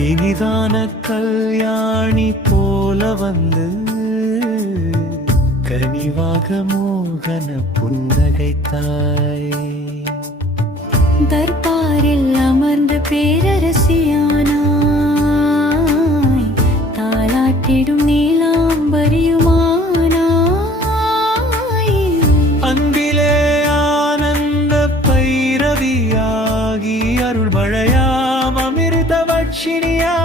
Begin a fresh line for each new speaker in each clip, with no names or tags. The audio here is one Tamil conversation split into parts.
இனிதான கல்யாணி போல வந்து கனிவாக மோகன புன்னகைத்தாய்
தர்பாரில் அமர்ந்து பேரரசியானாய் தாளாட்டிடும்
அமிர்த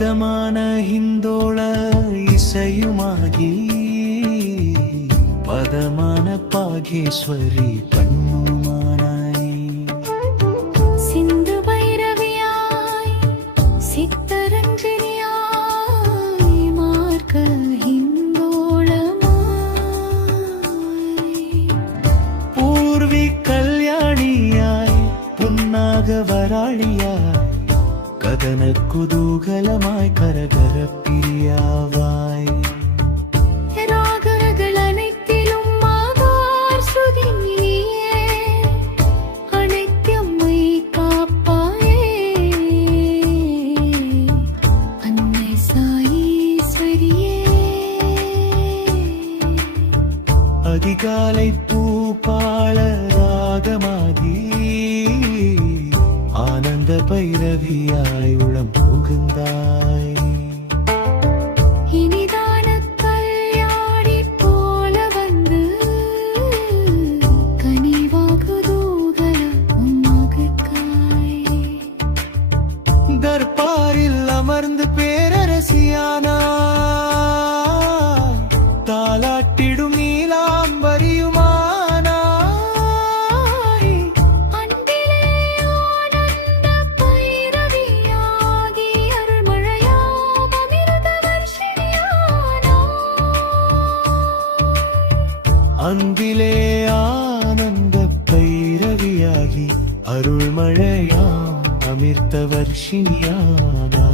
இதமான ஹிந்தோள இசையுமாகி பதமான பாகேஸ்வரி கண்ணுமானாய்.
சிந்து பைரவியாய் சித்தரஞ்சனியாய் மார்க்க
பூர்வி கல்யாணியாய் புன்னாக வராளியாய்
அனைத்தம்மை காப்பாயே. அன்னை சாயீஸ்வரியே.
அதிகாலை பூபாள ராகமாகி ஆனந்த பைரவியாய் உளம் புகுந்தாய்.
இனிதான கல்யாணி போல வந்து கனிவாகுதூகல உன்முகக்காய்
தர்பாரில் அமர்ந்து பேரரசியானா அன்பிலே ஆனந்த பைரவியாகி அருள்மழையாம் அமிர்த வர்ஷினியானா